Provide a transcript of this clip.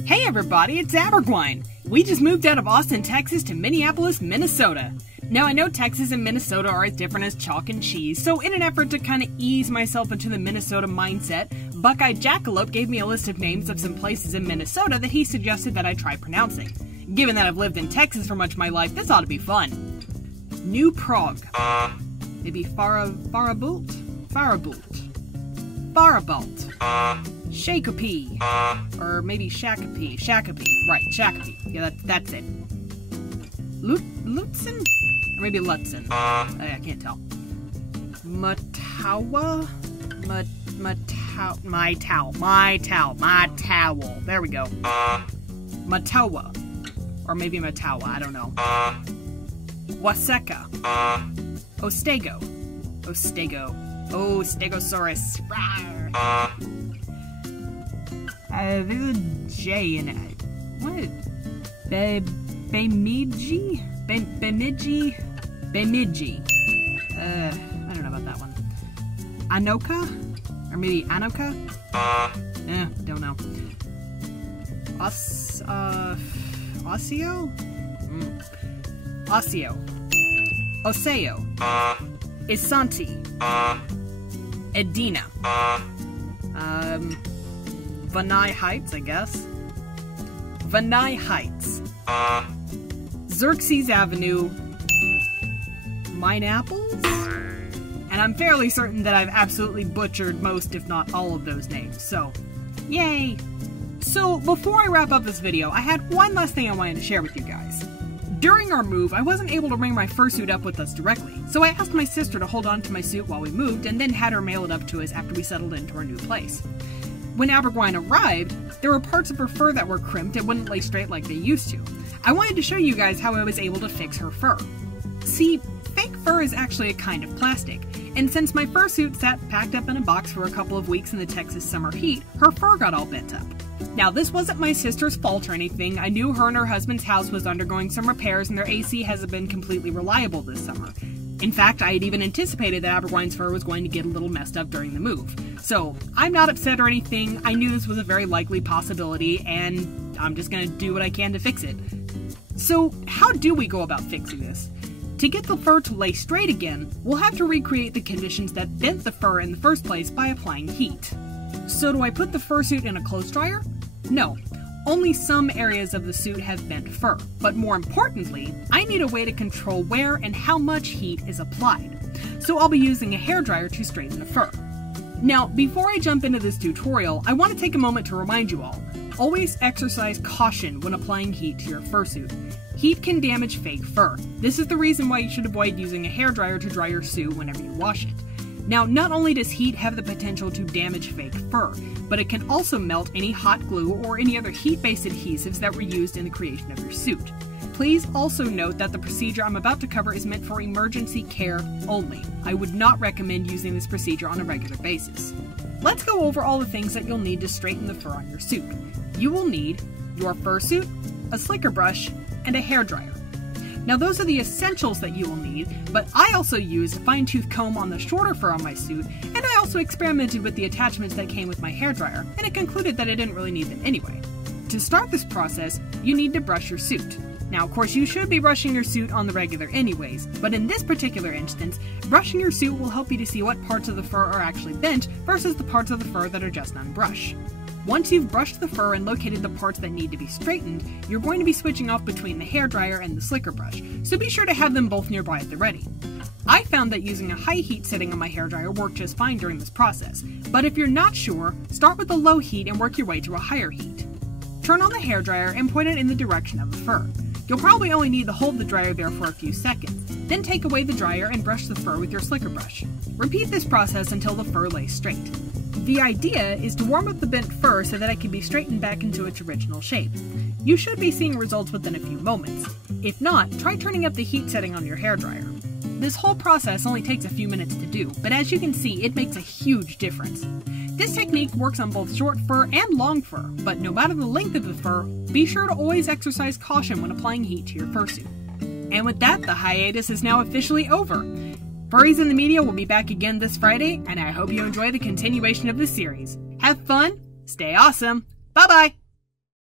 Hey everybody, it's Aberguine! We just moved out of Austin, Texas to Minneapolis, Minnesota. Now I know Texas and Minnesota are as different as chalk and cheese, so in an effort to kind of ease myself into the Minnesota mindset, Buckeye Jackalope gave me a list of names of some places in Minnesota that he suggested that I try pronouncing. Given that I've lived in Texas for much of my life, this ought to be fun. New Prague. Maybe Farabult? Shakopee. Or maybe Shakopee. Right, Shakopee. Yeah, that's it. Lutsen? Or maybe Lutsen. I can't tell. Matawa? My towel. There we go. Matawa. Or maybe Matawa, I don't know. Waseka. Ostego. Oh, Stegosaurus. There's a J in it. What? Bemidji? I don't know about that one. Anoka? Or maybe Anoka? Don't know. Osseo? Osseo. Oseo. Isanti. Edina. Vadnais Heights, I guess. Vadnais Heights. Xerxes Avenue. Minneapolis? And I'm fairly certain that I've absolutely butchered most, if not all of those names, so yay! So, before I wrap up this video, I had one last thing I wanted to share with you guys. During our move, I wasn't able to bring my fursuit up with us directly, so I asked my sister to hold on to my suit while we moved, and then had her mail it up to us after we settled into our new place. When Aberguine arrived, there were parts of her fur that were crimped and wouldn't lay straight like they used to. I wanted to show you guys how I was able to fix her fur. See, fake fur is actually a kind of plastic, and since my fursuit sat packed up in a box for a couple of weeks in the Texas summer heat, her fur got all bent up. Now, this wasn't my sister's fault or anything. I knew her and her husband's house was undergoing some repairs and their AC hasn't been completely reliable this summer. In fact, I had even anticipated that Aberguine's fur was going to get a little messed up during the move. So, I'm not upset or anything. I knew this was a very likely possibility, and I'm just gonna do what I can to fix it. So, how do we go about fixing this? To get the fur to lay straight again, we'll have to recreate the conditions that bent the fur in the first place by applying heat. So do I put the fursuit in a clothes dryer? No. Only some areas of the suit have bent fur, but more importantly, I need a way to control where and how much heat is applied. So I'll be using a hairdryer to straighten the fur. Now, before I jump into this tutorial, I want to take a moment to remind you all, always exercise caution when applying heat to your fursuit. Heat can damage fake fur. This is the reason why you should avoid using a hairdryer to dry your suit whenever you wash it. Now, not only does heat have the potential to damage fake fur, but it can also melt any hot glue or any other heat-based adhesives that were used in the creation of your suit. Please also note that the procedure I'm about to cover is meant for emergency care only. I would not recommend using this procedure on a regular basis. Let's go over all the things that you'll need to straighten the fur on your suit. You will need your fursuit, a slicker brush, and a hairdryer. Now those are the essentials that you will need, but I also used a fine-tooth comb on the shorter fur on my suit, and I also experimented with the attachments that came with my hairdryer, and it concluded that I didn't really need them anyway. To start this process, you need to brush your suit. Now of course you should be brushing your suit on the regular anyways, but in this particular instance, brushing your suit will help you to see what parts of the fur are actually bent versus the parts of the fur that are just unbrushed. Once you've brushed the fur and located the parts that need to be straightened, you're going to be switching off between the hairdryer and the slicker brush, so be sure to have them both nearby at the ready. I found that using a high heat setting on my hairdryer worked just fine during this process, but if you're not sure, start with a low heat and work your way to a higher heat. Turn on the hairdryer and point it in the direction of the fur. You'll probably only need to hold the dryer there for a few seconds, then take away the dryer and brush the fur with your slicker brush. Repeat this process until the fur lays straight. The idea is to warm up the bent fur so that it can be straightened back into its original shape. You should be seeing results within a few moments. If not, try turning up the heat setting on your hairdryer. This whole process only takes a few minutes to do, but as you can see, it makes a huge difference. This technique works on both short fur and long fur, but no matter the length of the fur, be sure to always exercise caution when applying heat to your fursuit. And with that, the hiatus is now officially over. Furries in the Media will be back again this Friday, and I hope you enjoy the continuation of this series. Have fun, stay awesome, bye-bye!